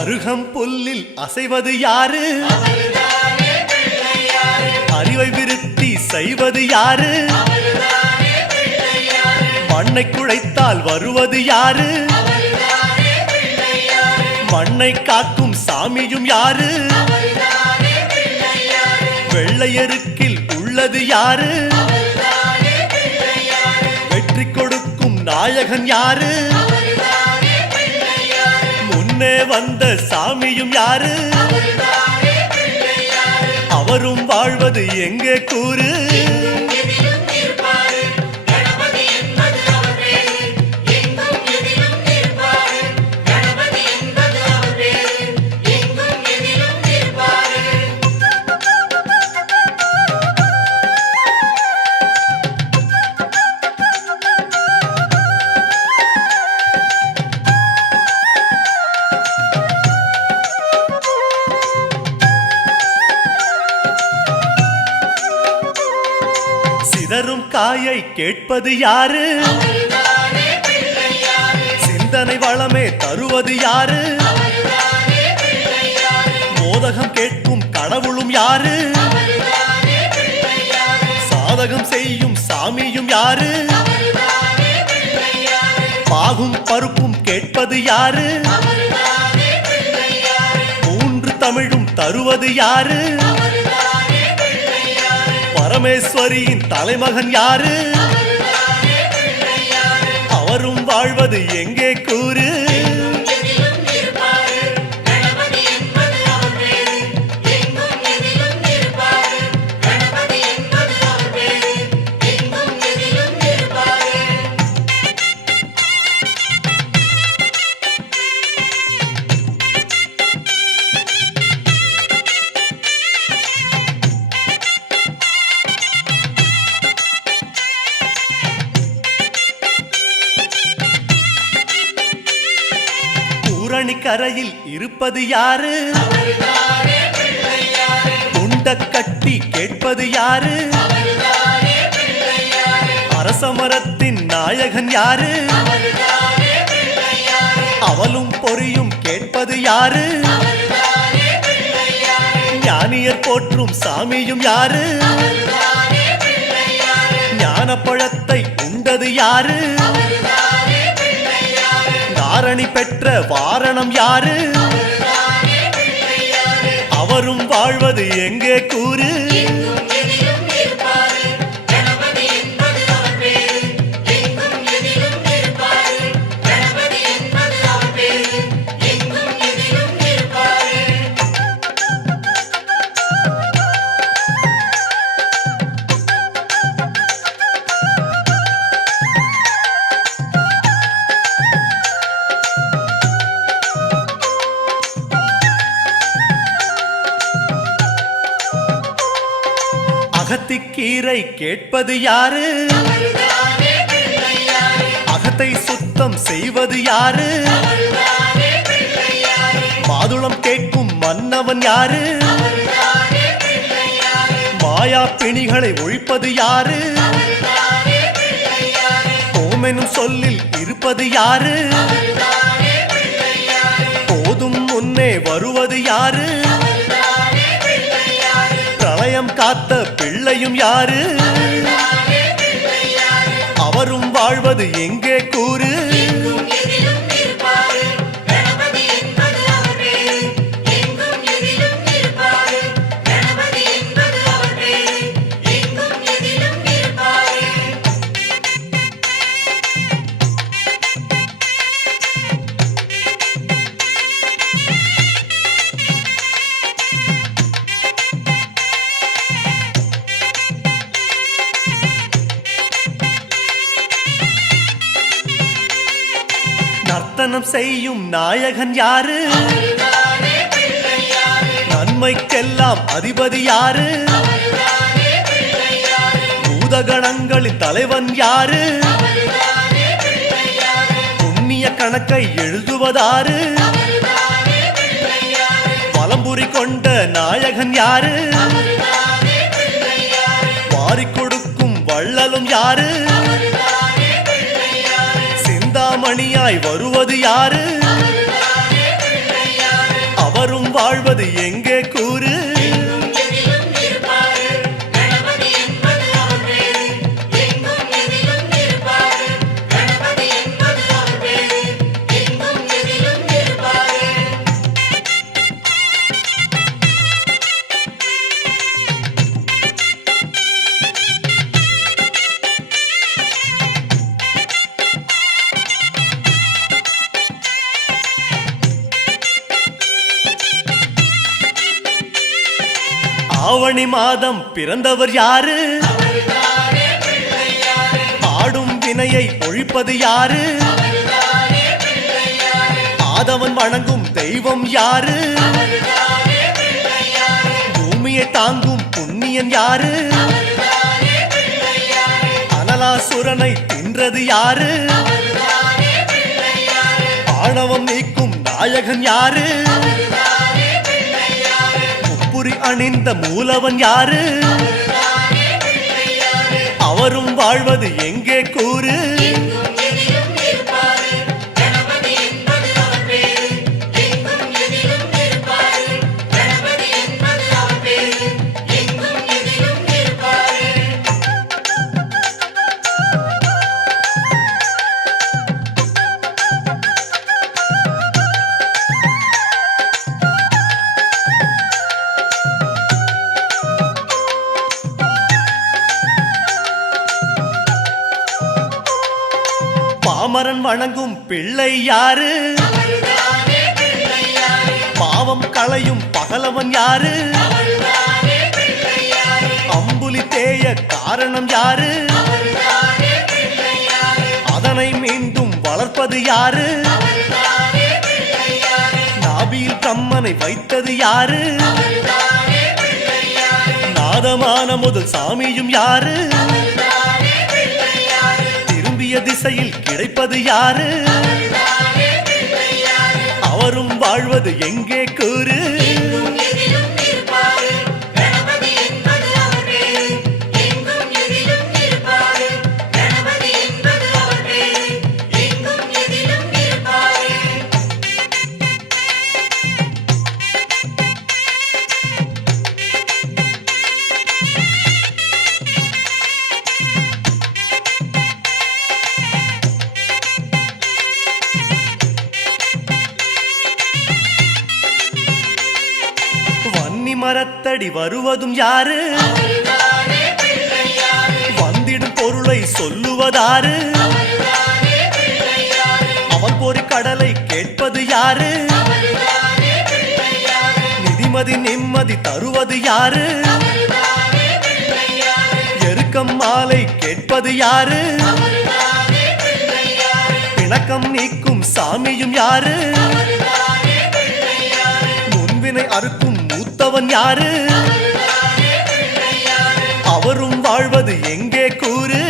அருகம் புல்லில் அசைவது யாரு? அறிவை விருத்தி செய்வது யாரு? மண்ணை குழைத்தால் வருவது யாரு? மண்ணை காக்கும் சாமியும் யாரு? வெள்ளையருக்கில் உள்ளது யாரு? வெற்றி கொடுக்கும் நாயகன் யாரு? முன்னே வந்த சாமியும் யாரு? அவரும் வாழ்வது எங்கே கூறு? சிதறும் காயை கேட்பது யாரு? சிந்தனை வளமே தருவது யாரு? மோதகம் கேட்கும் கடவுளும் யாரு? சாதகம் செய்யும் சாமியும் யாரு? பாகும் பருப்பும் கேட்பது யாரு? மூன்று தமிழும் தருவது யாரு? பரமேஸ்வரியின் தலைமகன் யாரு? அவரும் வாழ்வது எங்கே கூறு? கரையில் இருப்பது யாரு? குண்ட கட்டி கேட்பது யாரு? அரசமரத்தின் நாயகன் யாரு? அவலும் பொறியும் கேட்பது யாரு? ஞானியர் போற்றும் சாமியும் யாரு? ஞானப்பழத்தை உண்டது யாரு? தாரணி பெற்ற வாரணம் யாரு? அவரும் வாழ்வது எங்கே கூறு? அகத்திக்கீரை கேட்பது யாரு? அகத்தை சுத்தம் செய்வது யாரு? மாதுளம் கேட்கும் மன்னவன் யாரு? மாயா பிணிகளை ஒழிப்பது யாரு? ஓமெனும் சொல்லில் இருப்பது யாரு? போதும் முன்னே வருவது யாரு? பிரளயம் காத்த பிள்ளையும் யாரு? அவரும் வாழ்வது எங்கே கூறு? நர்த்தனம் செய்யும் நாயகன் யாரு? நன்மைக்கெல்லாம் அதிபதி யாரு? பூதகணங்களின் தலைவன் யாரு? புண்ணிய கணக்கை எழுதுவதாரு? பலம்புரி கொண்ட நாயகன் யாரு? வாரிக் கொடுக்கும் வள்ளலும் யாரு? சிந்தாமணியாய் வருவது யாரு? வாழ்வது எங்கே கூறு? ஆவணி மாதம் பிறந்தவர் யாரு? ஆடும் வினையை ஒழிப்பது யாரு? ஆதவன் வணங்கும் தெய்வம் யாரு? பூமியை தாங்கும் புண்ணியன் யாரு? அனலாசுரனை தின்றது யாரு? ஆணவம் நீக்கும் நாயகன் யாரு? அணிந்த மூலவன் யாரு? அவரும் வாழ்வது எங்கே கூறு? பாமரன் வணங்கும் பிள்ளை யாரு? பாவம் களையும் பகலவன் யாரு? அம்புலி தேய காரணம் யாரு? அதனை மீண்டும் வளர்ப்பது யாரு? நாபியில் கம்மனை வைத்தது யாரு? நாதமான முதல் சாமியும் யாரு? திசையில் கிடைப்பது யாரு? அவரும் வாழ்வது எங்கே கூறு? மரத்தடி வருவதும் யாரு? வந்திடும் பொருளை சொல்லுவதாரு? அவன் பொறி கடலை கேட்பது யாரு? நிதிமதி நிம்மதி தருவது யாரு? எருக்கம் மாலை கேட்பது யாரு? பிணக்கம் நீக்கும் சாமியும் யாரு? முன்வினை அறுக்கும் மூத்தவன் யாரு? அவரும் வாழ்வது எங்கே கூறு?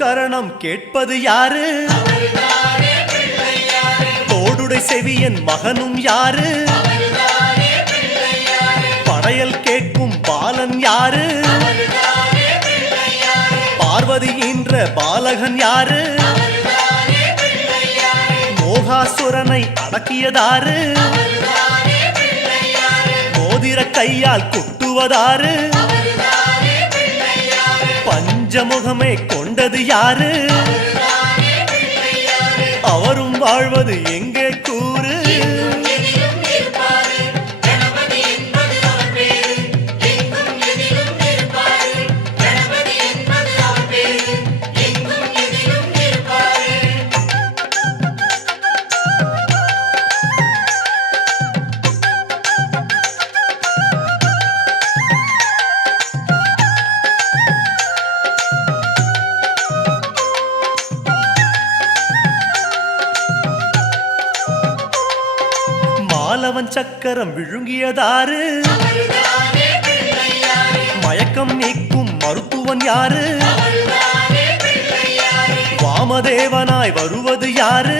கரணம் கேட்பது யாரு? தோடுடை செவியன் மகனும் யாரு? படையல் கேட்கும் பாலன் யாரு? பார்வதி என்ற பாலகன் யாரு? மோகாசுரனை அடக்கியதாரு? மோதிர கையால் குட்டுவதாரு? பஞ்சமுகமே கொண்டது யாரு? அவரும் வாழ்வது எங்கே கூறு? ஆதவன் சக்கரம் விழுங்கியதாரு மயக்கம் நீக்கும் மருத்துவன் யாரு வாமதேவனாய் வருவது யாரு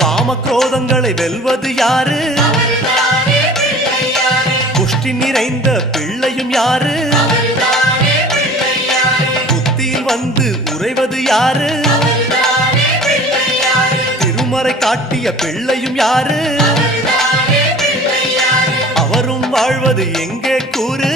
காமக்ரோதங்களை வெல்வது யாரு புஷ்டி நிறைந்த பிள்ளையும் யாரு புத்தியில் வந்து உறைவது யாரு திருமறை காட்டிய பிள்ளையும் யாரு அவரும் வாழ்வது எங்கே கூறு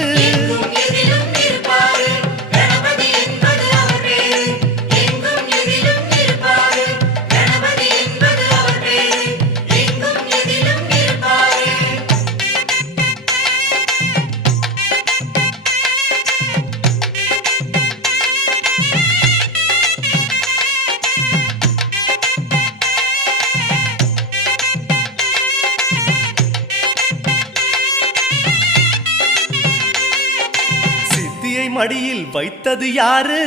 மடியில் வைத்தது யாரு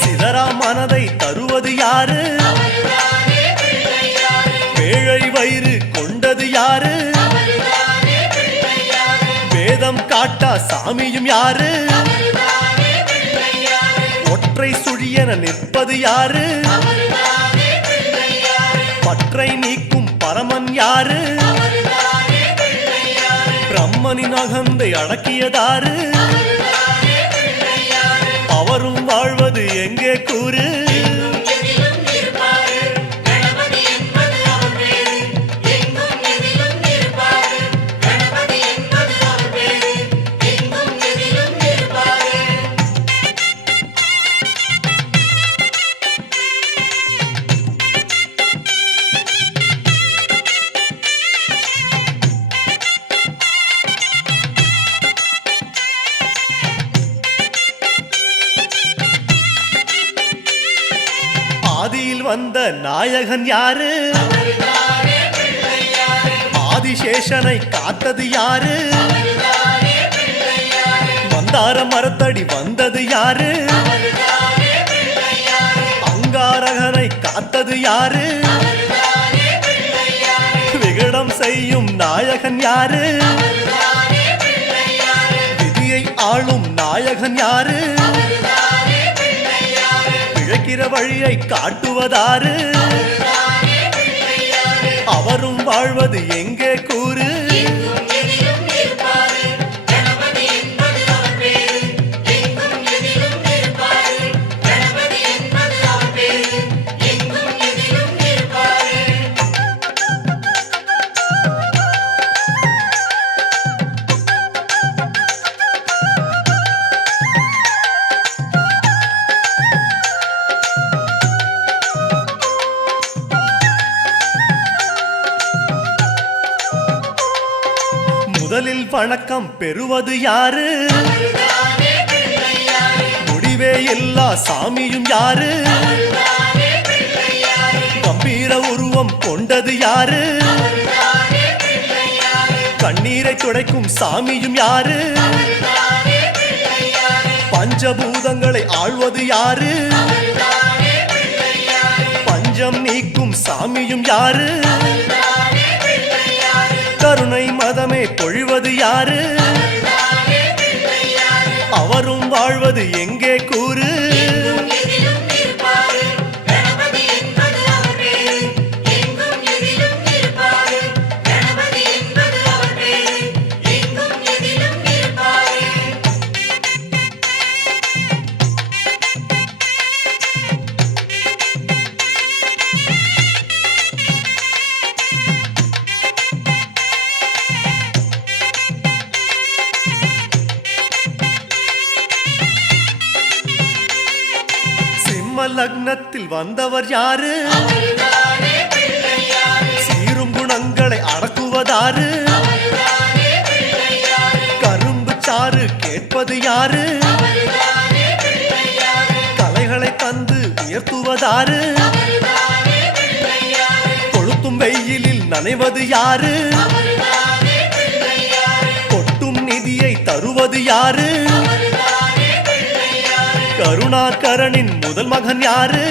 சிதறா மனதை தருவது யாரு பேழை வயிறு கொண்டது யாரு வேதம் காட்டா சாமியும் யாரு ஒற்றை சுழியென நிற்பது யாரு பற்றை நீக்கும் பரமன் யாரு பிரம்மனின் அகந்தை அடக்கியதாரு அவரும் வாழ்வது எங்கே கூறு ஆதியில் வந்த நாயகன் யாரு ஆதிசேஷனை காத்தது யாரு மந்தார மரத்தடி வந்தது யாரு அங்காரகனை காத்தது யாரு விகடம் செய்யும் நாயகன் யாரு விதியை ஆளும் நாயகன் யாரு பிழைக்கிற வழியை காட்டுவதாரு அவரும் வாழ்வது எங்கே கூறு முதலில் வணக்கம் பெறுவது யாரு முடிவே எல்லா சாமியும் யாரு கம்பீர உருவம் கொண்டது யாரு கண்ணீரை துடைக்கும் சாமியும் யாரு பஞ்சபூதங்களை ஆள்வது யாரு பஞ்சம் நீக்கும் சாமியும் யாரு கருணை மதமே பொழிவது யாரு அவரும் வாழ்வது எங்கே கூறு லக்னத்தில் வந்தவர் யாரு சீரும் குணங்களை அடக்குவதாரு கரும்பு சாறு கேட்பது யாரு கலைகளை தந்து உயர்த்துவதாரு கொளுத்தும் வெயிலில் நனைவது யாரு கொட்டும் நிதியை தருவது யாரு கருணாகரனின் முதல் மகன் யாரு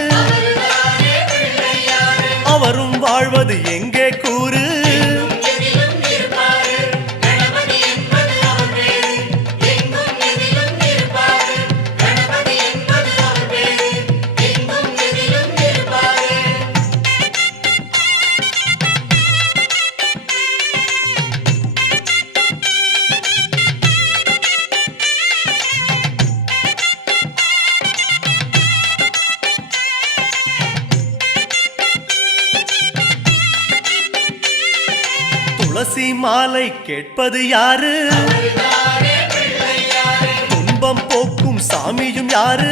அவரும் வாழ்வது எங்கே கூறு துளசி மாலை கேட்பது யாரு துன்பம் போக்கும் சாமியும் யாரு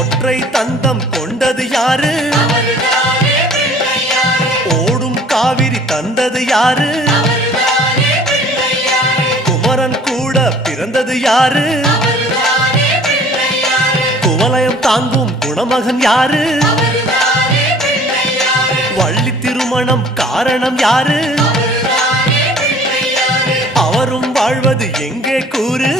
ஒற்றை தந்தம் கொண்டது யாரு ஓடும் காவிரி தந்தது யாரு குமரன் கூட பிறந்தது யாரு குவலயம் தாங்கும் குணமகன் யாரு வள்ளி திருமணம் காரணம் யாரு அவரும் வாழ்வது எங்கே கூறு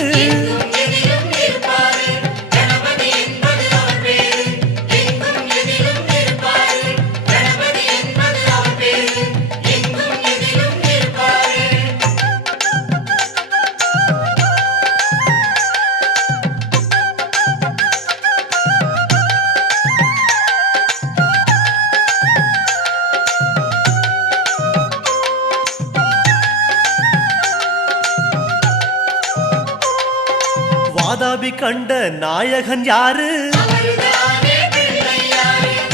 வாதாபி கண்ட நாயகன் யாரு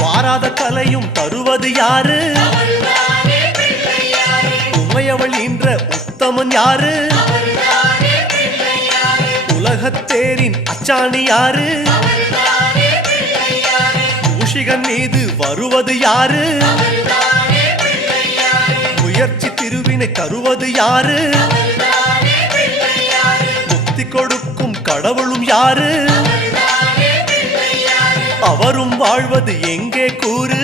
வாராத கலையும் தருவது யாரு உமையவள் ஈன்ற உத்தமன் யாரு உலகத்தேரின் அச்சாணி யாரு மூஷிகன் மீது வருவது யாரு முயற்சி திருவினை தருவது யாரு முக்தி கொடுக்கும் கடவுளும் யாரு அவரும் வாழ்வது எங்கே கூறு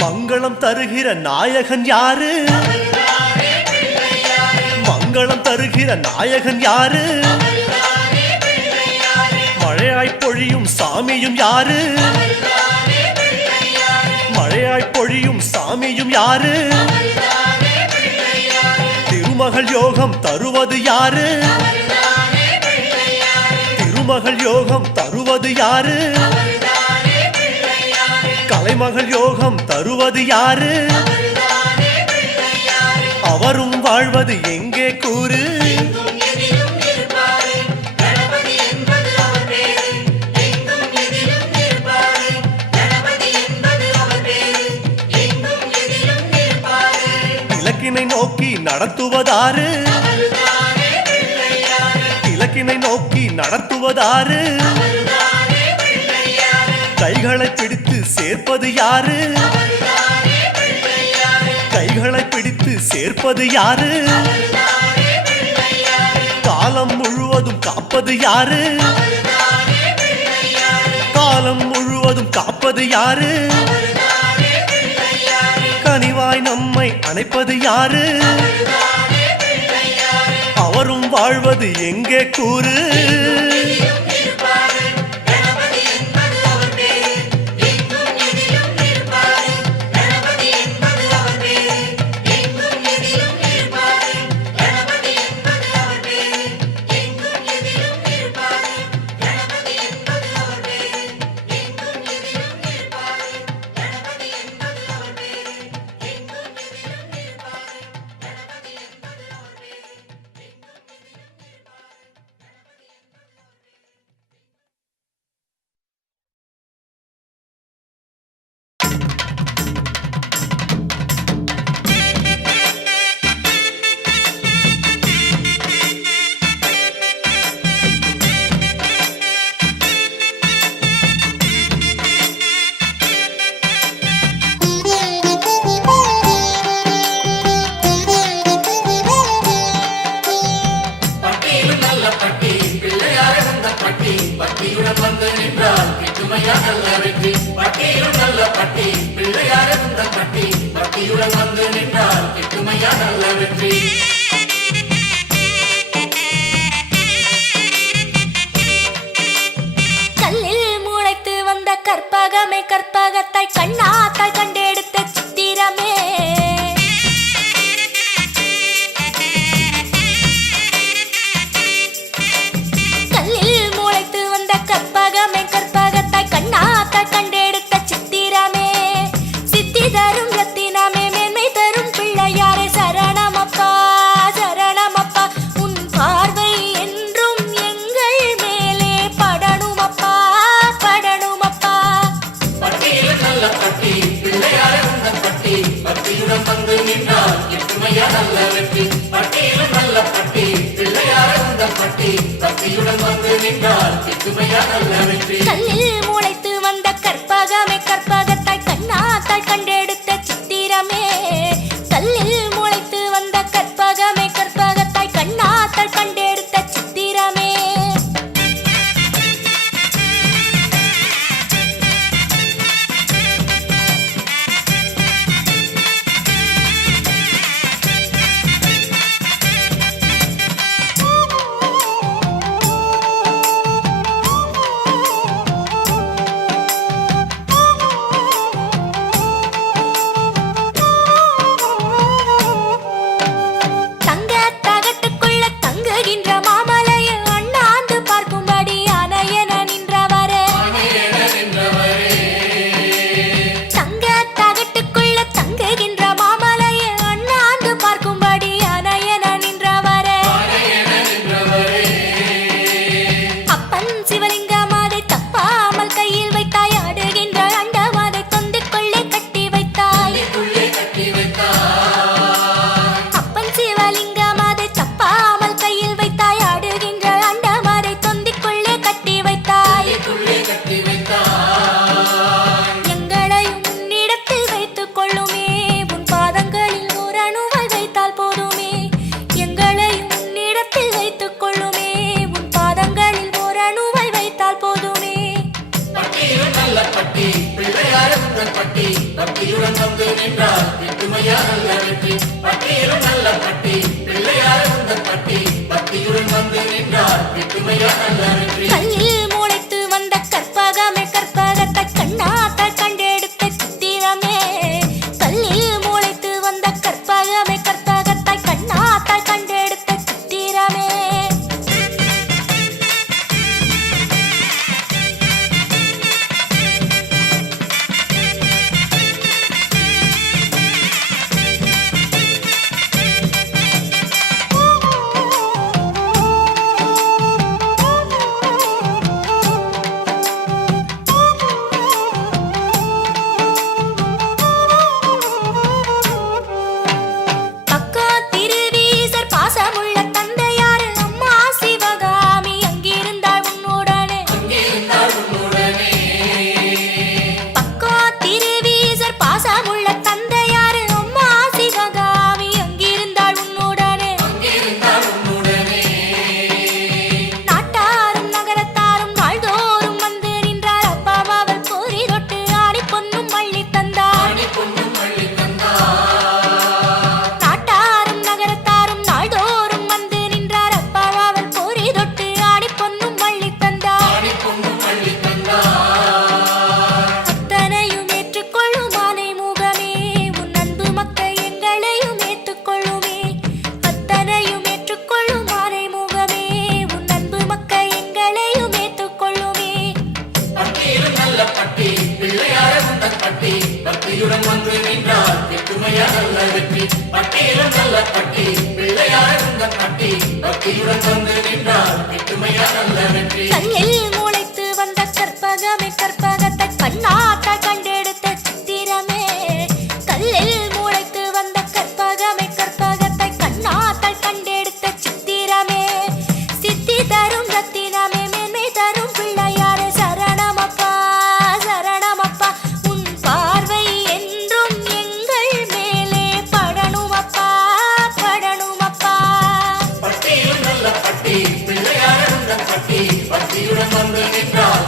மங்களம் தருகிற நாயகன் யாரு மங்களம் தருகிற நாயகன் யாரு மழையாய் பொழியும் சாமியும் யாரு மழையாய் பொழியும் சாமியும் யாரு திருமகள் யோகம் தருவது யாரு திருமகள் யோகம் தருவது யாரு கலைமகள் யோகம் தருவது யாரு அவரும் வாழ்வது எங்கே கூறு இலக்கினை நோக்கி நடத்துவதாரு இலக்கினை நோக்கி நடத்துவதாரு கைகளை பிடித்து சேர்ப்பது யாரு கைகளை பிடித்து சேர்ப்பது யாரு காலம் முழுவதும் காப்பது யாரு காலம் முழுவதும் காப்பது யாரு கனிவாய் நம்மை அணைப்பது யாரு அவரும் வாழ்வது எங்கே கூறு பக்தியுடன் வந்து நின்றால் கிட்டுமையா நல்ல வெற்றி. பட்டியும் நல்ல பட்டி பிள்ளையார இந்த பட்டி பக்தியுடன் வந்து நின்றால் கிட்டுமையா நல்ல வெற்றி. கற்பகமே கற்பகத்தாய் கண்ணாத்தாய் கண்டெடுத்த சித்திரமே கல்லில் முளைத்து வந்த கற்பகமே கற்பகத்தாய் கண்ணாத்தாய் கண்டெடுத்த சித்திரமே சித்தி தரும் ரத்தினமே மேன்மை தரும் பிள்ளையாரே சரணமப்பா சரணமப்பா உன் பார்வை என்றும் எங்கள் மேலே படணுமப்பா படணுமப்பா. நல்ல பட்டி பிள்ளையார உந்த பட்டி பக்தியுடன் வந்து நின்றால் கிட்டுமையா நல்ல வெற்றி. பட்டியிலும் நல்ல பட்டி பிள்ளையார உந்த பட்டி பக்தியுடன் வந்து நின்றால் கிட்டுமையா நல்ல வெற்றி. கல்லில் முளைத்து வந்த கற்பகமே கற்பகத்தாய் கண்ணாத்தாய் கண்டெடுத்த சித்திரமே கல்லில் முளைத்து வந்த கற்பகமே கற்பகத்தாய் கண்ணாத்தாய் கண்டெடுத்த சித்திரமே. பக்தியுடன் வந்து நின்றால் கிட்டுமையா நல்ல வெற்றி. பட்டியிலும் நல்ல பட்டி பிள்ளையார உந்த பட்டி பக்தியுடன் வந்து நின்றால் கிட்டுமையா நல்ல வெற்றி. கல்லில் முளைத்து வந்த கற்பகமே கற்பகத்தாய் கண்ணாத்தாய் கண்டெடுத்த சித்திரமே கல்லில் முளைத்து வந்த கற்பகமே கற்பகத்தாய் கண்ணாத்தாய் கண்டெடுத்த சித்திரமே. பக்தியுடன் வந்து நின்றால் கிட்டுமையா நல்ல வெற்றி. பட்டியிலும் நல்ல பட்டி பிள்ளையார உந்த பட்டி பக்தியுடன் வந்து நின்றால் கிட்டுமையா நல்ல வெற்றி. கல்லில் முளைத்து வந்த கற்பகமே கற்பகத்தாய் கண்ணாத்தாய் கண்டெடுத்த சித்திரமே கல்லில் முளைத்து வந்த கற்பகமே கற்பகத்தாய் கண்ணாத்தாய் கண்டெடுத்த சித்திரமே சித்தி தரும் ரத்தினமே மேன்மை தரும் பிள்ளையாரே சரணமப்பா சரணமப்பா உன் பார்வை என்றும் எங்கள் மேலே படணுமப்பா படணுமப்பா. பட்டியிலும் நல்ல பட்டி பிள்ளையார உந்த பட்டி பக்தியுடன் வந்து நின்றால்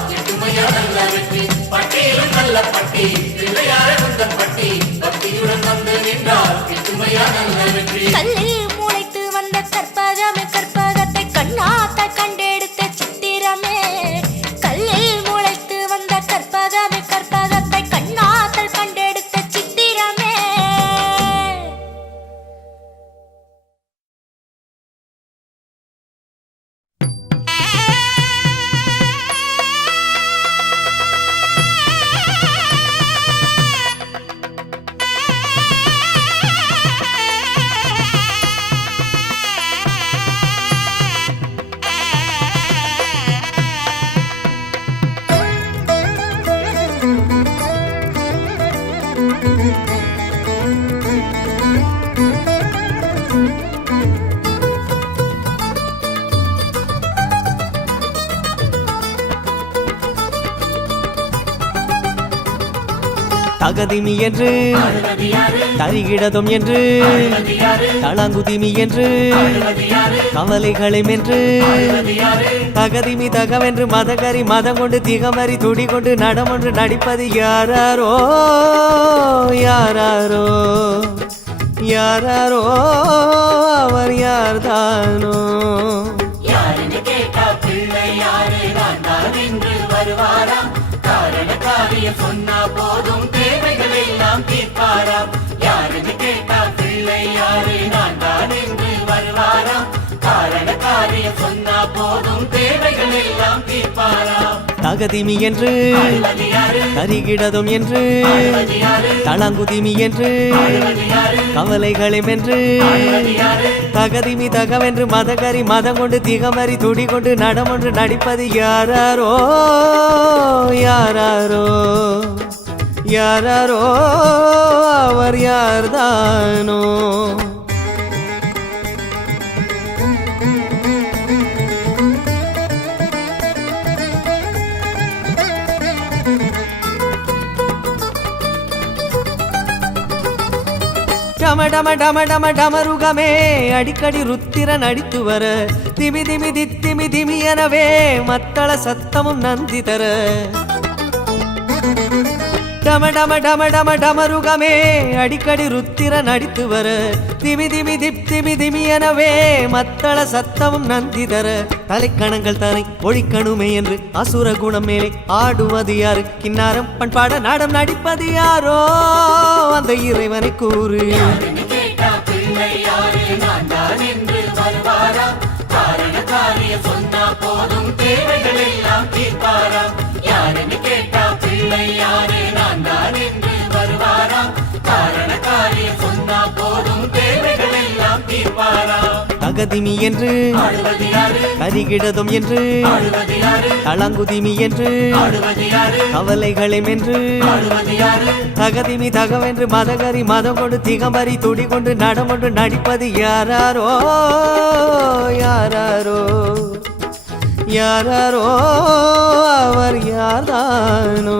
தகதிமி என்று ஆடுவது யாரு தரிகிடதும் என்று ஆடுவது யாரு தளங்குதிமி என்று ஆடுவது யாரு கவலைகளை மென்று ஆடுவது யாரு தகதிமி தகவென்று மதகரி மதம் கொண்டு திகமறி துடி கொண்டு நடமொன்று நடிப்பது யாராரோ யாராரோ யாராரோ அவர் யார்தானோ யாருன்னு கேட்டா பிள்ளை யாரு நான் தான் என்று வருவாராம் காரண காரியம் சொன்னா போதும் தேவைகள் எல்லாம் தீர்ப்பாராம் யாருன்னு கேட்டா பிள்ளை யாரு நான் தான் என்று வருவாராம் காரண காரியம் சொன்னா போதும் தேவைகள் எல்லாம் தீர்ப்பாராம் தகதிமி என்று ஆடுவது யாரு தரிகிடதும் என்று ஆடுவது யாரு தளங்குதிமி என்று ஆடுவது யாரு கவலைகளை மென்று ஆடுவது யாரு தகதிமி தகவென்று மதகரி மதம் கொண்டு திகமறி துடி கொண்டு நடமொன்று நடிப்பது யாராரோ யாராரோ யாராரோ அவர் யார்தானோ டம டம டம டம டமருகமே அடிக்கடி ருத்திரன் அடித்து வர திமி திமி தித்திமி திமி எனவே மத்தள சத்தமும் நந்தி தர டம டம டம டம டமருகமே அடிக்கடி ருத்திரன் அடித்து வர திமி திமி திப்திமி திமி எனவே மத்தள சத்தமும் நந்தி தர தலைக்கணங்கள் தனை ஒழிக்கணுமே என்று அசுர குணம் மேலே ஆடுவது யாரு கிண்ணாரம் பண்பாட நாடம் நடிப்பது யாரோ அந்த இறைவனை கூறு யாருன்னு கேட்டா பிள்ளை யாரு நான் தான் என்று வருவாராம் காரண காரியம் சொன்னா போதும் தேவைகள் எல்லாம் தீர்ப்பாராம் யாருன்னு கேட்டா பிள்ளை யாரு நான் தான் என்று வருவாராம் காரண காரியம் சொன்னா போதும் தேவைகள் எல்லாம் தீர்ப்பாராம் தகதிமி என்று ஆடுவது யாரு கரிகிடதும் என்று ஆடுவது யாரு தளங்குதிமி என்று ஆடுவது யாரு கவலைகளை மென்று ஆடுவது யாரு தகதிமி தகவென்று மதகரி மதம் கொண்டு திகமறி துடி கொண்டு நடமொன்று நடிப்பது யாராரோ யாராரோ யாராரோ அவர் யார்தானோ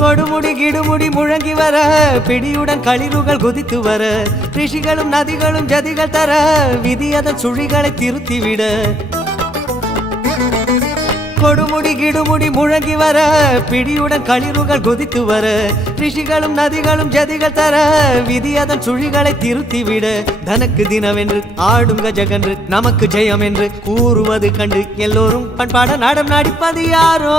கொடுமுடி கிடுமுடி முழங்கி வர பிடியுடன் களிறுகள் குதித்து வர ரிஷிகளும் நதிகளும் ஜதிகள் தர விதி அதன் சுழிகளை திருத்திவிட கொடுமுடி கிடுமுடி முழங்கி வர பிடியுடன் களிறுகள் குதித்து வர ரிஷிகளும் நதிகளும் ஜதிகள் தர விதி அதன் சுழிகளை திருத்திவிட தனக்கு தினவென்று ஆடும் கஜகன்று நமக்கு ஜெயம் என்று கூறுவது கண்டு எல்லோரும் பண்பாட நாடம் நடிப்பது யாரோ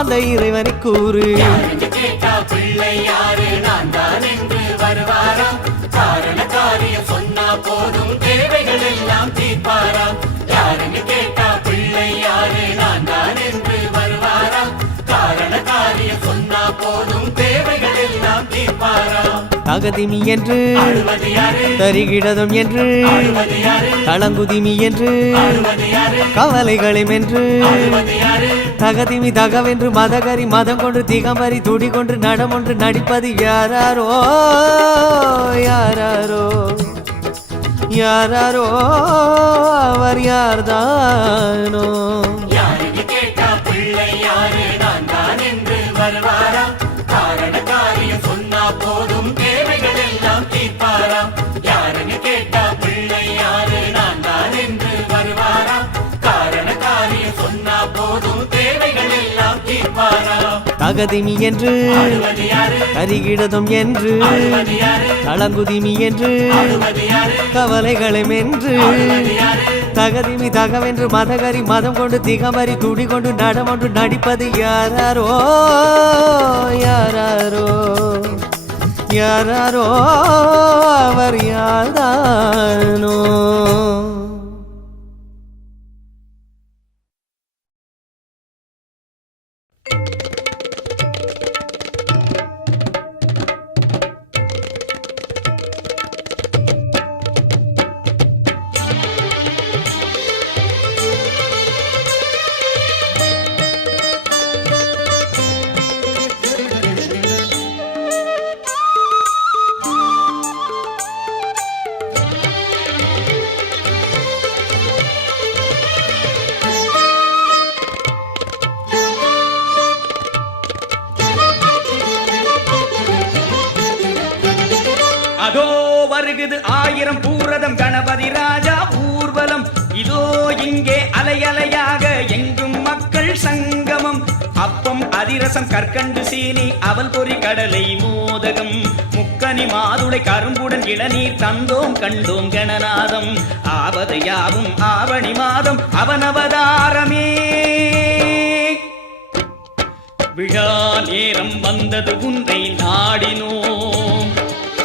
அந்த இறைவனை கூறு யாருன்னு கேட்டா பிள்ளை யாரு நான் தான் என்று வருவாராம் காரண காரியம் சொன்னா போதும் தேவைகள் எல்லாம் தீர்ப்பாராம் யாருன்னு கேட்டா பிள்ளை யாரு நான் தான் என்று வருவாராம் காரண காரியம் சொன்னா போதும் தேவைகள் எல்லாம் தீர்ப்பாராம் தகதிமி என்று ஆடுவது யாரு தரிகிடதும் என்று ஆடுவது யாரு தளங்குதிமி என்று ஆடுவது யாரு கவலைகளை மென்று ஆடுவது யாரு தகதிமி தகவென்று மதகரி மதம் கொண்டு திகமறி துடி கொண்டு நடமொன்று நடிப்பது யாராரோ யாராரோ யாராரோ அவர் யார்தானோ யாருன்னு கேட்டா பிள்ளை யாரு நான் தான் என்று வருவாராம் காரண காரியம் சொன்னா போதும் தேவைகள் எல்லாம் தீர்ப்பாராம் யாருன்னு கேட்டா பிள்ளை யாரு நான் தான் என்று வருவாராம் காரண காரியம் சொன்னா போதும் தேவைகள் எல்லாம் தீர்ப்பாராம் தகதிமி என்று ஆடுவது யாரு கரிகிடதும் என்று ஆடுவது யாரு தளங்குதிமி என்று ஆடுவது யாரு கவலைகளை மென்று ஆடுவது யாரு தகதிமி தகவென்று மதகரி மதம் கொண்டு திகமறி துடி கொண்டு நடமொன்று நடிப்பது யாராரோ யாராரோ யாராரோ அவர் யார்தானோ இதோ இங்கே அலையலையாக எங்கும் மக்கள் சங்கமம் அப்பம் அதிரசம் கற்கண்டு சீனி அவல் பொறி கடலை மோதகம் முக்கனி மாதுளை கரும்புடன் இளநீர் தந்தோம் கண்டோம் கணநாதம் ஆவது யாவும் ஆவணி மாதம் அவனவதாரமே விழா நேரம் வந்தது உன்னை நாடினோம்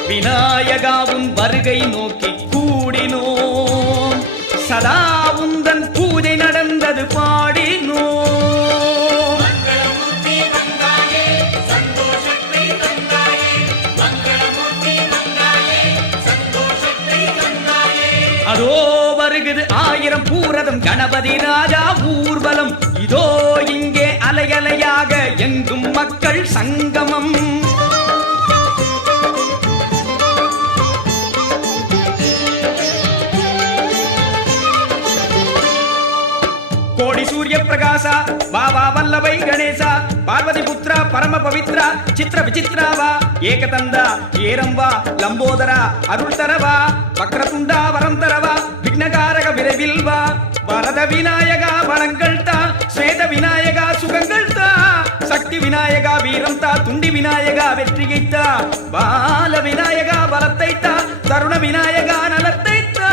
விநாயகாவும் வருகை நோக்கி கூடினோம் சதா உந்தன் பூஜை நடந்தது பாடினோம் மங்களமூர்த்தி வந்தாயே சந்தோஷத்தை தந்தாயே மங்களமூர்த்தி வந்தாயே சந்தோஷத்தை தந்தாயே அதோ வருகுது 1000 பூரதம் கணபதி ராஜா ஊர்வலம் இதோ இங்கே அலையலையாக எங்கும் மக்கள் சங்கமம் கோடி சூரிய பிரகாசா வாவா வல்லவை கணேசா பார்வதி புத்ரா பரம பவித்ரா சித்திர விசித்ராவா ஏகதந்தா ஏரம்பா லம்போதரா அருள் தரவா வக்ரதுண்டா வரம் தரவா விக்னகாரக விரைவில் வா வரத விநாயகா வளங்கள் தா ஸ்வேத விநாயகா சுகங்கள் தா சக்தி விநாயகா வீரம் தா துண்டி விநாயகா வெற்றியை தா பால விநாயகா பலத்தை தா தருண விநாயகா நலத்தை தா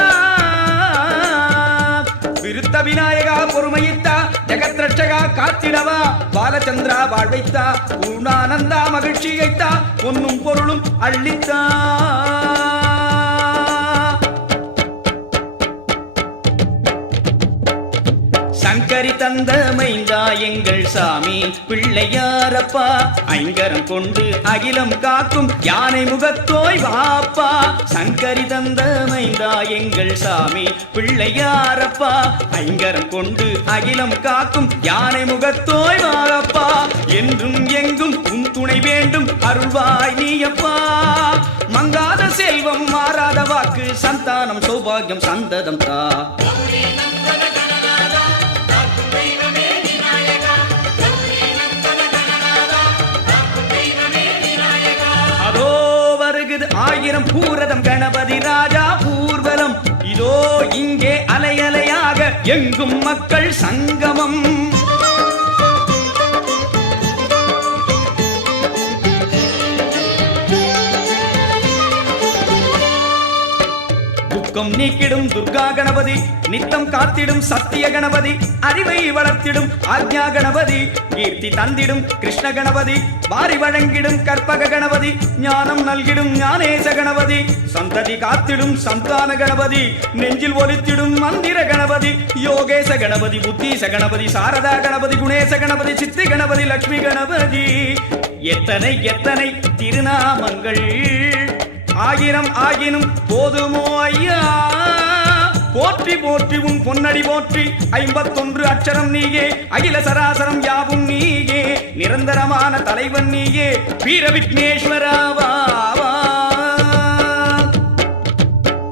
விருத்த விநாயகா பொறுமையித்தா ஜெகத் ரட்சகா காத்திடவா பாலச்சந்திரா வாழ்வைத்தா பூர்ணானந்தா மகிழ்ச்சியைத்தா பொன்னும் பொருளும் அள்ளித்தா சங்கரி தந்த மைந்தா எங்கள் சாமி பிள்ளையாரப்பா ஐங்கரம் கொண்டு அகிலம் காக்கும் யானை முகத்தோய் வாப்பா சங்கரி தந்த மைந்தா எங்கள் சாமி பிள்ளையாரப்பா ஐங்கரம் கொண்டு அகிலம் காக்கும் யானை முகத்தோய் வாப்பா என்றும் எங்கும் உன் துணை வேண்டும் அருள்வாய் நீயப்பா மங்காத செல்வம் மாறாத வாக்கு சந்தானம் சௌபாகியம் சந்ததம் தா கௌரி நந்தன கணநாதா காக்கும் தெய்வமே விநாயகா கௌரி நந்தன கணநாதா காக்கும் தெய்வமே விநாயகா அதோ வருகுது 1000 பூரதம் கணபதி ராஜா ஊர்வலம் இதோ இங்கே அலையலையாக எங்கும் மக்கள் சங்கமம் துக்கம் நீக்கிடும் துர்கா கணபதி நித்தம் காத்திடும் சத்திய கணபதி அறிவை வளர்த்திடும் ஆக்ஞா கணபதி கீர்த்தி தந்திடும் கிருஷ்ண கணபதி வாரி வழங்கிடும் கற்பக கணபதி ஞானம் நல்கிடும் ஞானேச கணபதி சந்ததி காத்திடும் சந்தான கணபதி நெஞ்சில் ஒலித்திடும் மந்திர கணபதி யோகேச கணபதி புத்தீச கணபதி சாரதா கணபதி குணேச கணபதி சித்தி கணபதி லட்சுமி கணபதி எத்தனை எத்தனை திருநாமங்கள் 1000 ஆகினும் போதுமோ ஐயா போற்றி போற்றி உன் பொன்னடி போற்றி 51 அட்சரம் நீயே அகில சராசரம் யாவும் நீயே நிரந்தரமான தலைவன் நீயே வீர விக்னேஸ்வராவா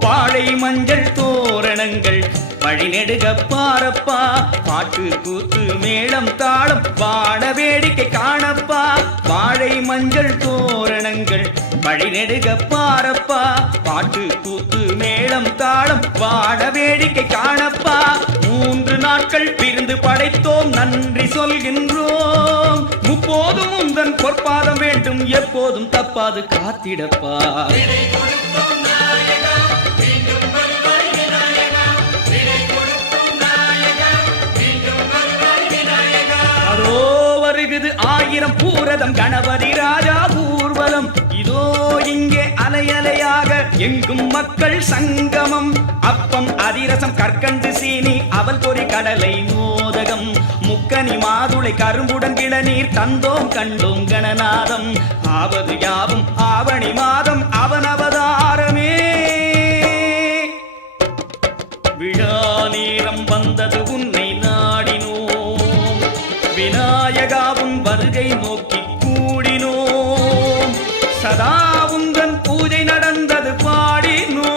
பாழை மஞ்சள் தோரணங்கள் வழிநெடுக பாரப்பா பாட்டு கூத்து மேளம் தாளம் வாட வேடிக்கை காணப்பா வாழை மஞ்சள் தோரணங்கள் வழிநெடுக பாரப்பா பாட்டு கூத்து மேளம் தாளம் வாட வேடிக்கை காணப்பா 3 நாட்கள் விருந்து படைத்தோம் நன்றி சொல்கின்றோம் முப்போதும் உந்தன் பொற்பாதம் வேண்டும் எப்போதும் தப்பாது காத்திடப்பா விடை கொடுத்தோம் நாயகா மீண்டும் வருவாய் விநாயகா விடை கொடுத்தோம் நாயகா மீண்டும் வருவாய் விநாயகா அதோ வருகுது 1000 பூரதம் கணபதி ராஜா ஊர்வலம் இதோ இங்கே அலையலையாக எங்கும் மக்கள் சங்கமம் அப்பம் அதிரசம் கற்கண்டு சீனி அவல் பொறி கடலை மோதகம் முக்கனி மாதுளை கரும்புடன் இளநீர் தந்தோம் கண்டோம் கணநாதம் ஆவது யாவும் ஆவணி மாதம் அவனவதாரமே விழா நேரம் வந்தது உன்னை நாடினோம் விநாயகாவும் வருகை நோக்கி கூடினோம் சதா உந்தன் பூஜை நடந்தது பாடினோம்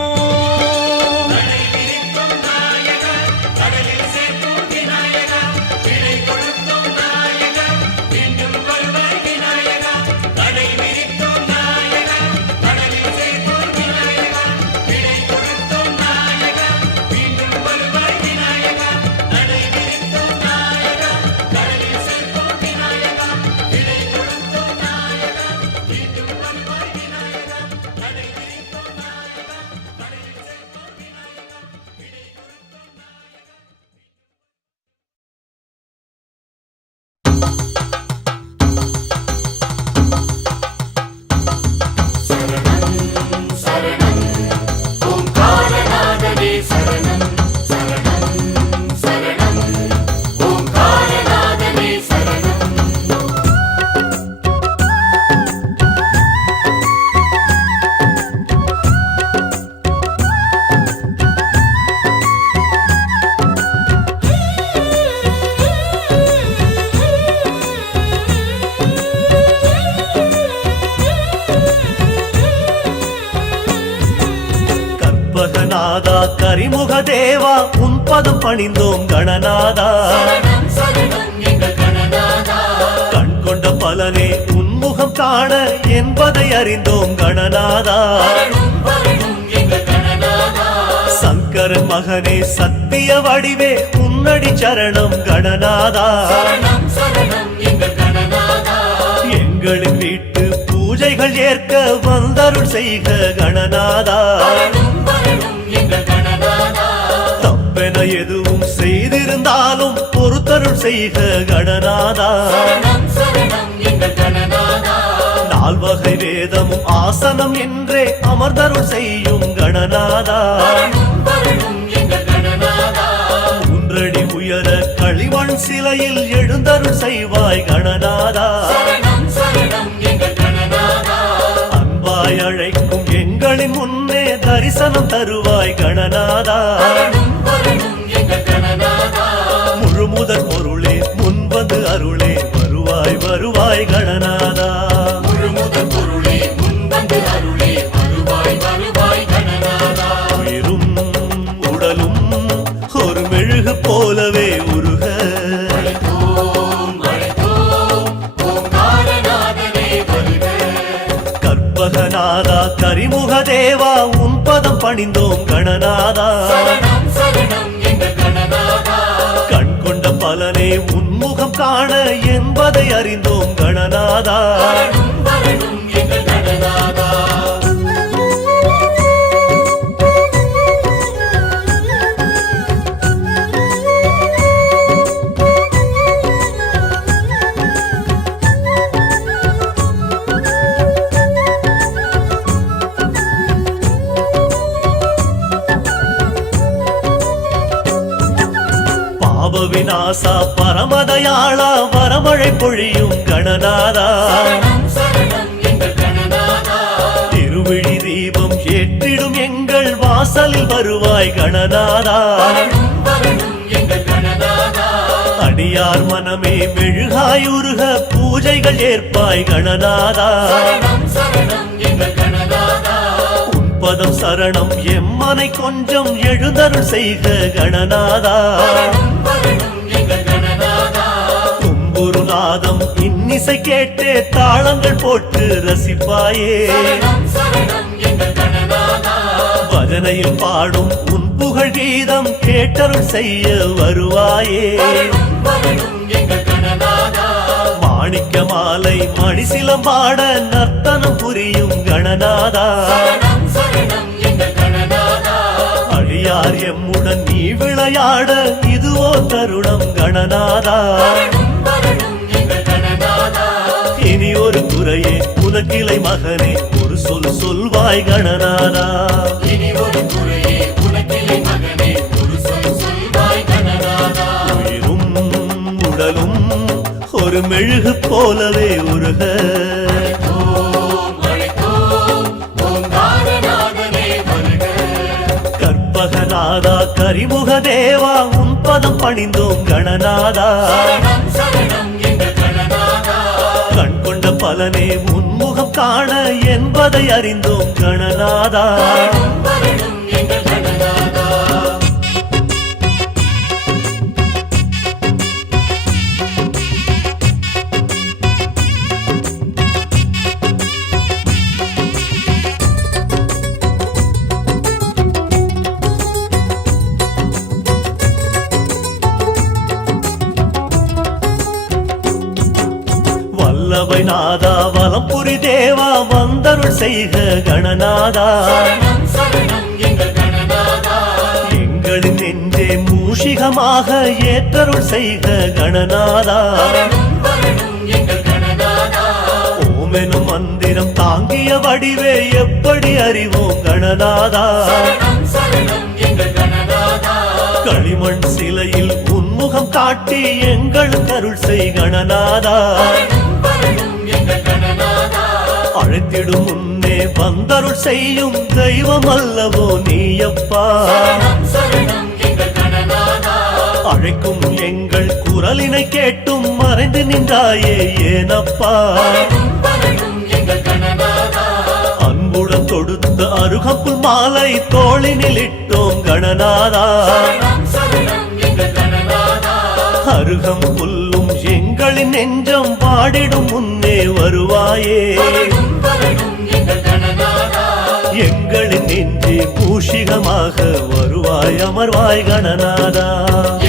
கடை விரித்தோம் நாயகா கடலில் சேர்த்தோம் விநாயகா விடை கொடுத்தோம் நாயகா மீண்டும் வருவாய் விநாயகா கடை விரித்தோம் நாயகா கடலில் சேர்த்தோம் விநாயகா விடை கொடுத்தோம் நாயகா மீண்டும் வருவாய் விநாயகா கரிமுக தேவா உன் பதம் பணிந்தோம் கணநாதா சரணம் சரணம் எங்கள் கணநாதா கண் கொண்ட பலனே உன்முகம் காண என்பதை அறிந்தோம் கணநாதா வரணும் வரணும் எங்கள் கணநாதா சங்கரன் மகனே சத்திய வடிவே உன்னடி சரணம் கணநாதா சரணம் சரணம் எங்கள் கணநாதா எங்களின் வீட்டு பூஜைகள் ஏற்க வந்தருள் செய்க கணநாதா வரணும் வரணும் எங்கள் கணநாதா தப்பென எதுவும் செய்திருந்தாலும் பொறுத்தருள் செய்க கணநாதா சரணம் சரணம் எங்கள் கணநாதா நால்வகை வேதமும் ஆசனம் என்றே அமர்ந்தருள் செய்யும் கணநாதா வரணும் வரணும் எங்கள் கணநாதா ஒன்றடி உயர களிமண் சிலையில் எழுந்தருள் செய்வாய் கணநாதா சரணம் சரணம் எங்கள் கணநாதா அன்பாய் அழைக்கும் எங்களின் முன்னே தரிசனம் தருவாய் கணநாதா வரணும் வரணும் எங்கள் கணநாதா முழுமுதற் பொருளே முன்வந்து அருளே வருவாய் வருவாய் கணநாதா முழுமுதற் பொருளே முன்வந்து அருளே வருவாய் வருவாய் கணநாதா உயிரும் உடலும் ஒரு மெழுகு போலவே உருக ஓம் அழைத்தோம் ஓங்காரநாதனே வருக கற்பகநாதா கரிமுக தேவா உன் பதம் பணிந்தோம் கணநாதா சரணம் சரணம் எங்கள் கணநாதா கண் கொண்ட பலனே உன்முகம் காண என்பதை அறிந்தோம் கணநாதா வரணும் வரணும் எங்கள் கணநாதா பாவ விநாசா பரமதயாளா வரமழை பொழியும் கணநாதா சரணம் சரணம் எங்கள் கணநாதா திருவிழி தீபம் ஏற்றிடும் எங்கள் வாசலில் வருவாய் கணநாதா வரணும் வரணும் எங்கள் கணநாதா அடியார் மனமே மெழுகாயுருக பூஜைகள் ஏற்பாய் கணநாதா சரணம் சரணம் எங்கள் கணநாதா உன்பதம் சரணம் எம்மனை கொஞ்சம் எழுந்தருள் செய்க கணநாதா வரணும் வரணும் எங்கள் கணநாதா தும்புரு நாதம் இன்னிசை கேட்டே தாளங்கள் போட்டு ரசிப்பாயே சரணம் சரணம் எங்கள் கணநாதா பஜனையில் பாடும் உன் புகழ் கீதம் கேட்டருள் செய்ய வருவாயே வரணும் வரணும் எங்கள் கணநாதா மாணிக்க மாலை மணிசிலம்பாட நர்த்தனம் புரியும் கணநாதா சரணம் சரணம் எங்கள் கணநாதா அடியார் எம்முடன் நீ விளையாட இதுவோ தருணம் கணநாதா வரணும் வரணும் எங்கள் கணநாதா இனி ஒரு குறையே உனக்கிளை மகனே ஒரு சொல் சொல்வாய் கணநாதா இனி ஒரு குறையே உனக்கில்லை மகனே ஒரு சொல் சொல்வாய் கணநாதா உயிரும் உடலும் ஒரு மெழுகு போலவே உருக ஓம் அழைத்தோம் ஓங்காரநாதனே வருக கற்பகநாதா கரிமுக தேவா உன் பதம் பணிந்தோம் கணநாதா சரணம் சரணம் எங்கள் கணநாதா கண் கொண்ட பலனே முன்முகம் காண என்பதை அறிந்தோம் கணநாதா வரணும் வரணும் எங்கள் கணநாதா வல்லவை நாதா வலம்புரி தேவா வந்தருள் செய்க கணநாதா சரணம் சரணம் எங்கள் கணநாதா எங்களின் நெஞ்சே மூஷிகமாக ஏற்றருள் செய்க கணநாதா வரணும் வரணும் எங்கள் கணநாதா ஓமெனும் மந்திரம் தாங்கிய வடிவே எப்படி அறிவோம் கணநாதா சரணம் சரணம் எங்கள் கணநாதா களிமண் சிலையில் உன்முகம் காட்டி எங்களுக்கு அருள் செய் கணநாதா வரணும் வரணும் எங்கள் கணநாதா அழைத்திடும் முன்னே வந்தருள் செய்யும் தெய்வம் அல்லவோ நீயப்பா சரணம் சரணம் எங்கள் கணநாதா அழைக்கும் எங்கள் குரலினை கேட்டும் மறைந்து நின்றாயே ஏனப்பா வரணும் வரணும் எங்கள் கணநாதா அன்புடன் அன்புடன் தொடுத்த அருகம்புல் மாலை தோளினில் இட்டோம் கணநாதா. சரணம் சரணம் எங்கள் கணநாதா. அருகம் புல்லும் எங்களின் நெஞ்சம் பாடிடும் முன்னே வருவாயே. வரணும் வரணும் எங்கள் கணநாதா. எங்களின் நெஞ்சே மூஷிகமாக வருவாய் அமர்வாய் கணநாதா.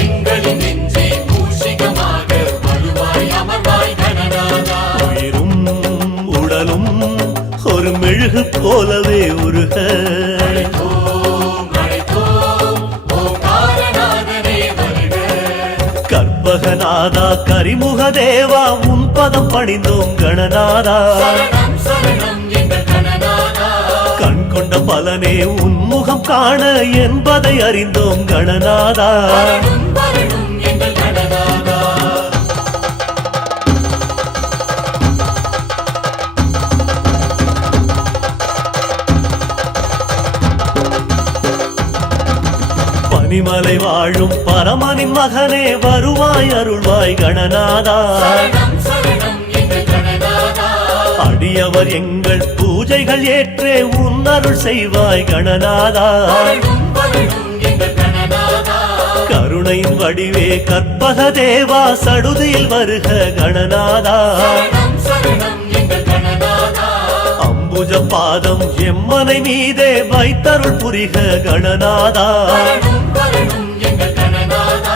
எங்களின் நெஞ்சே மூஷிகமாக வருவாய் அமர்வாய் கணநாதா. உயிரும் உடலும் ஒரு மெழுகு போலவே உருக ஓம் அழைத்தோம் ஓங்காரநாதனே வருக. கற்பகநாதா கரிமுக தேவா உன் பதம் பணிந்தோம் கணநாதா. சரணம் சரணம் எங்கள் கணநாதா. கண் கொண்ட பலனே உன்முகம் காண என்பதை அறிந்தோம் கணநாதா. வரணும் வரணும் எங்கள் கணநாதா. பனிமலை வாழும் பரமனின் மகனே வருவாய் அருள்வாய் கணநாதா. சரணம் சரணம் எங்கள் கணநாதா. அடியவர் எங்கள் பூஜைகள் ஏற்றே உன் அருள் செய்வாய் கணநாதா. வரணும் வரணும் எங்கள் கணநாதா. கருணையின் வடிவே கற்பக தேவா சடுதியில் வருக கணநாதா. சரணம் சரணம் எங்கள் கணநாதா. அம்புஜ பாதம் எம்மனை மீதே வைத்தருள் புரிக கணநாதா. வரணும் வரணும் எங்கள் கணநாதா.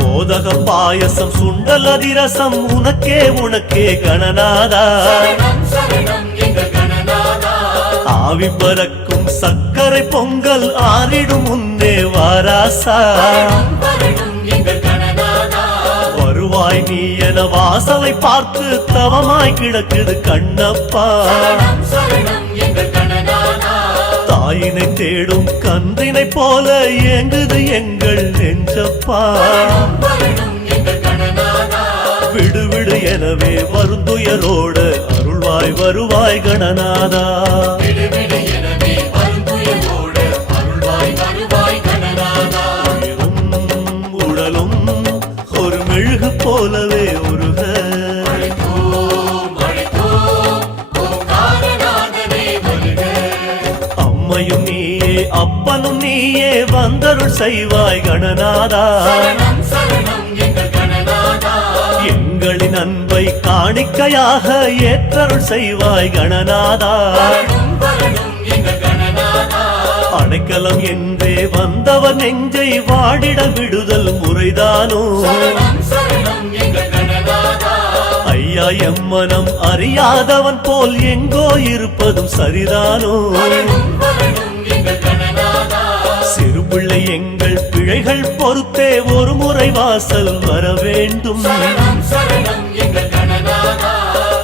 மோதக பாயசம் சுண்டல் அதிரசம் உனக்கே உனக்கே கணநாதா. சரணம் சரணம் எங்கள் கணநாதா. ஆவி பறக்கும் சர்க்கரை பொங்கல் ஆறிடும் முன்னே வாராசா. வரணும் வரணும் எங்கள் கணநாதா. வருவாய் நீ என வாசலை பார்த்து தவமாய் கிடக்குது கண்ணப்பா. சரணம் சரணம் எங்கள் கணநாதா. தாயினை தேடும் கன்றினை போல ஏங்குது எங்கள் நெஞ்சப்பா. வரணும் வரணும் எங்கள் கணநாதா. விடு விடு எனவே வருந்துயரோடு அருள்வாய் வருவாய் கணநாதா. விடு விடு எனவே வருந்துயரோடு அருள்வாய் வருவாய் கணநாதா. உயிரும் உடலும் ஒரு மெழுகு போலவே உருக அழைத்தோம் அழைத்தோம் ஓங்காரநாதனே வருக. அம்மையும் நீயே அப்பனும் நீயே வந்தருள் செய்வாய் கணநாதா. சரணம் சரணம் எங்கள் கணநாதா. எங்களின் அன்பை காணிக்கையாக ஏற்றருள் செய்வாய் கணநாதா. வரணும் வரணும் எங்கள் கணநாதா. அடைக்கலம் என்றே வந்தவர் நெஞ்சை வாடிட விடுதல் முறைதானோ. சரணம் சரணம் எங்கள் கணநாதா. ஐயா எம்மனம் அறியாதவன் போல் எங்கோ இருப்பதும் சரிதானோ. வரணும் வரணும் எங்கள் கணநாதா. சிறு பிள்ளை எங்கள் பிழைகள் பொறுத்தே ஒரு முறை வாசல் வர வேண்டும். சரணம் சரணம் எங்கள் கணநாதா.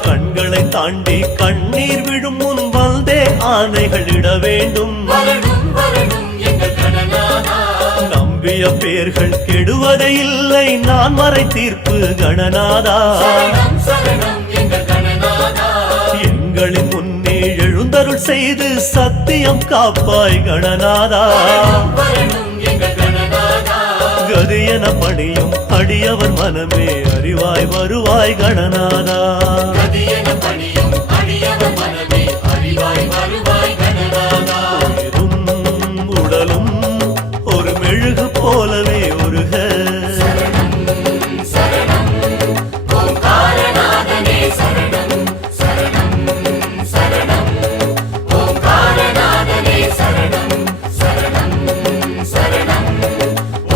கண்களை தாண்டி கண்ணீர் விடும் முன் வந்தே ஆணைகள் இட வேண்டும். வரணும் வரணும் எங்கள் கணநாதா. நம்பிய பேர்கள் கெடுவதே இல்லை நான் மறை தீர்ப்பு கணநாதா. சரணம் சரணம் எங்கள் கணநாதா. எங்களின் முன்னே எழுந்தருள் செய்து சத்தியம் காப்பாய் கணநாதா. வரணும் எங்கள் கணநாதா. கதியன பணியும் அடியவர் மனமே அறிவாய் வருவாய் கணநாதா. கதியன பணியும் அடியவர் மனமே அறிவாய் வருவாய் கணநாதா. உயிரும் உடலும் ஒரு மெழுகு போலவே உருக சரணம் ஓங்காரநாதனே சரணம் சரணம் சரணம் ஓங்காரநாதனே சரணம் சரணம் சரணம்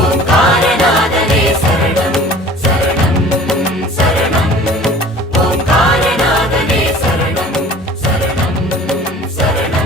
ஓங்காரநாதனே சரணம் சரணம் சரணம் ஓங்காரநாதனே சரணம் சரணம் சரணம்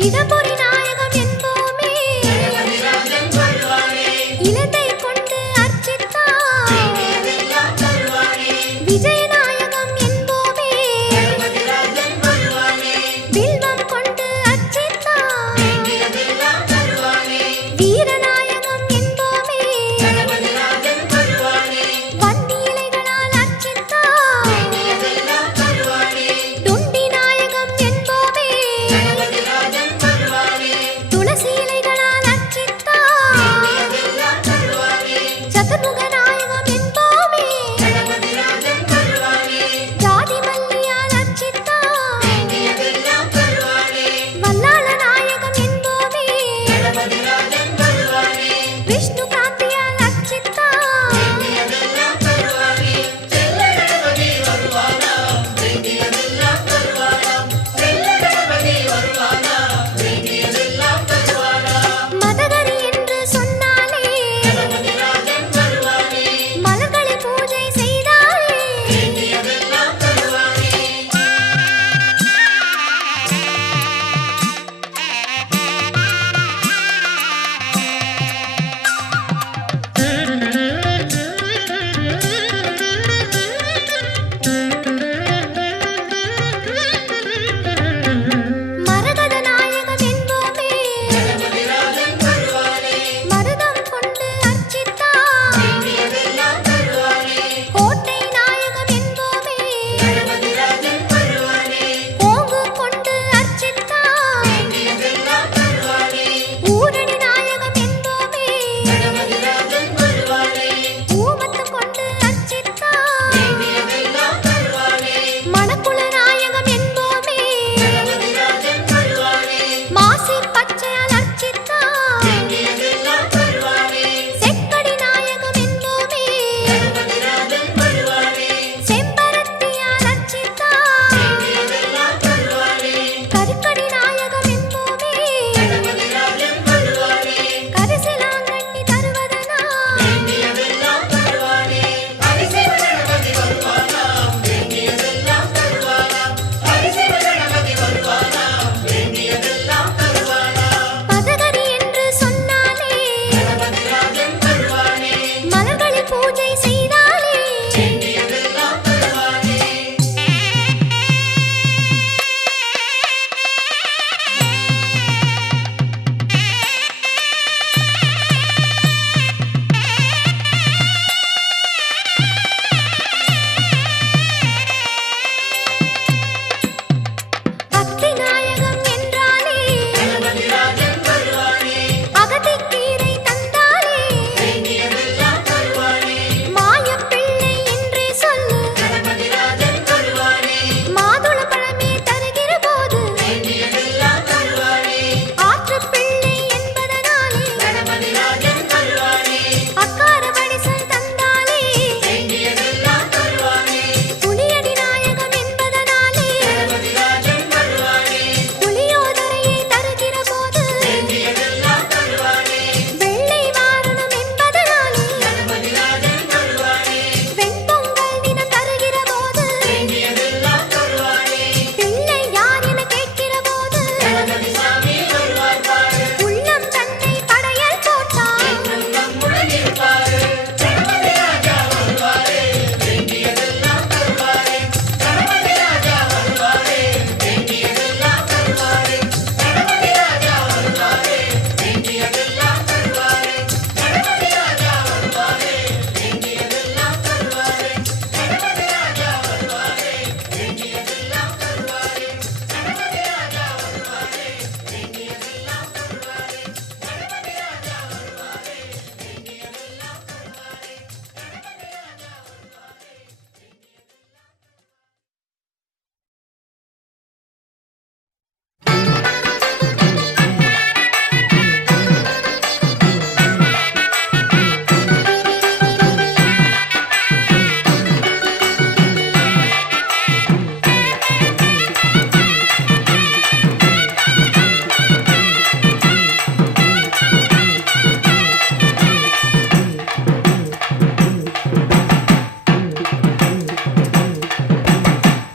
இடம்பொறி நாயகம் என்போமே கணபதிராஜன் வருவானே இலந்தை கொண்டு அர்ச்சித்தார் வேண்டியதெல்லாம் தருவானே விஜயநாயகம் என்போமே கணபதிராஜன் வருவானே வில்வம் கொண்டு அர்ச்சித்தார் வேண்டியதெல்லாம் தருவானே வீரநாயகம் என்போமே கணபதிராஜன் வருவானே வந்தி இலைகளால் அர்ச்சித்தார் வேண்டியதெல்லாம் தருவானே துண்டி நாயகம் என்போமே கணபதிராஜன் வருவானே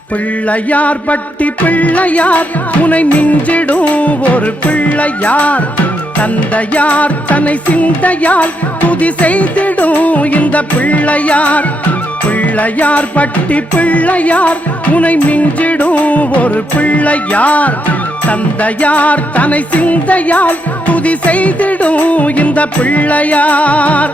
பிள்ளையார் பட்டி பிள்ளையார் உனை மிஞ்சிடும் ஒரு பிள்ளையார் தந்தையார் தன்னை சிந்தையால் துதி செய்திடும் இந்த பிள்ளையார் பிள்ளையார் பட்டி பிள்ளையார் உனை மிஞ்சிடும் ஒரு பிள்ளையார் தந்தையார் தன்னை சிந்தையால் துதி செய்திடும் இந்த பிள்ளையார்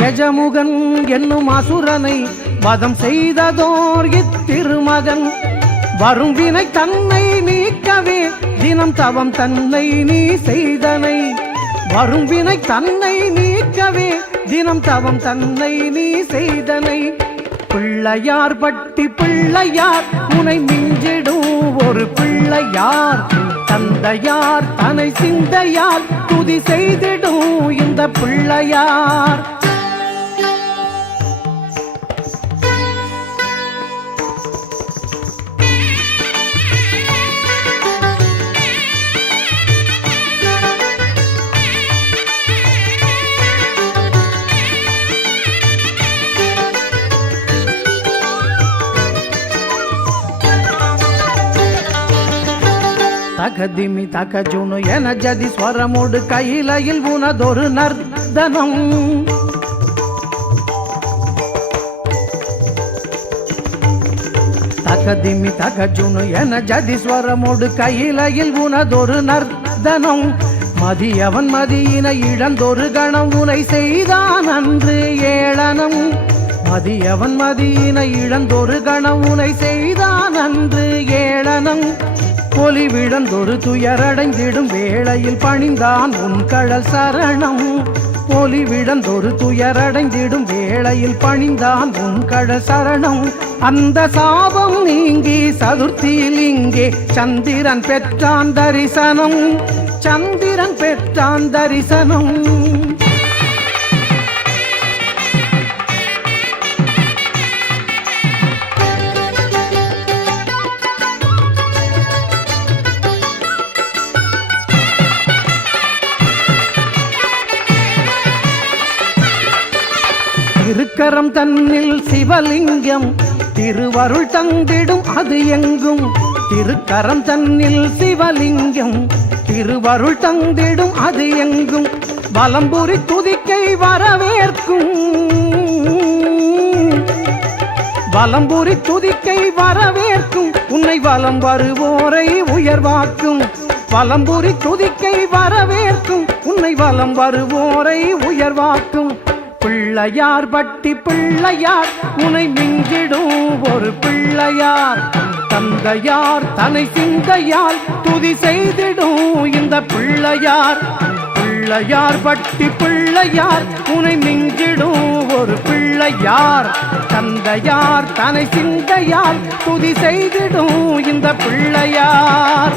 கஜமுகன் என்னும் அசுரனை வதம் செய்ததோர் இத்திருமகன் வரும் வினை தன்னை நீக்கவே தினம் தவம் தன்னை நீ செய்தனை வரும் வினை தன்னை நீக்கவே தினம் தவம் தன்னை நீ செய்தனை பிள்ளையார் பட்டி பிள்ளையார் உனை மிஞ்சிடும் ஒரு பிள்ளையார் தந்தையார் தன்னை சிந்தையால் துதி செய்திடும் இந்த பிள்ளையார் தகதிமி தகஜுனு என ஜதி ஸ்வரமோடு கையிலையில் உனதொரு நர்தனம் தகதிமி தகஜுனு என ஜதி ஸ்வரமோடு கையிலையில் உனதொரு நர்தனம் மதியவன் மதியினை இழந்தொரு கணம் உனை செய்தான் அன்று ஏளனம் மதியவன் மதியினை இழந்தொரு கணம் உனை செய்தான் அன்று ஏளனம் பொலி விழந்தொரு துயரடைந்திடும் வேளையில் பணிந்தான் உன் கழல் சரணம் பொலி விழந்தொரு துயரடைந்திடும் வேளையில் பணிந்தான் உன் கழல் சரணம் அந்த சாபம் நீங்கி சதுர்த்தியில் இங்கே சந்திரன் பெற்றான் தரிசனம் சந்திரன் பெற்றான் தரிசனம் திருக்கரம் தன்னில் சிவலிங்கம் திருவருள் தந்திடும் அது எங்கும் திருக்கரம் தன்னில் சிவலிங்கம் திருவருள் தந்திடும் அது எங்கும் வலம்புரி துதிக்கை வரவேற்கும் வலம்புரி துதிக்கை வரவேற்கும் உன்னை வலம் வருவோரை உயர்வாக்கும் வலம்புரி துதிக்கை வரவேற்கும் உன்னை வலம் வருவோரை உயர்வாக்கும் பிள்ளையார் பட்டி பிள்ளையார் உனை மிஞ்சிடும் ஒரு பிள்ளையார் தந்தையார் தன்னை சிந்தையால் துதி செய்திடும் இந்த பிள்ளையார் பிள்ளையார் பட்டி பிள்ளையார் உனை மிஞ்சிடும் ஒரு பிள்ளையார் தந்தையார் தன்னை சிந்தையால் துதி செய்திடும் இந்த பிள்ளையார்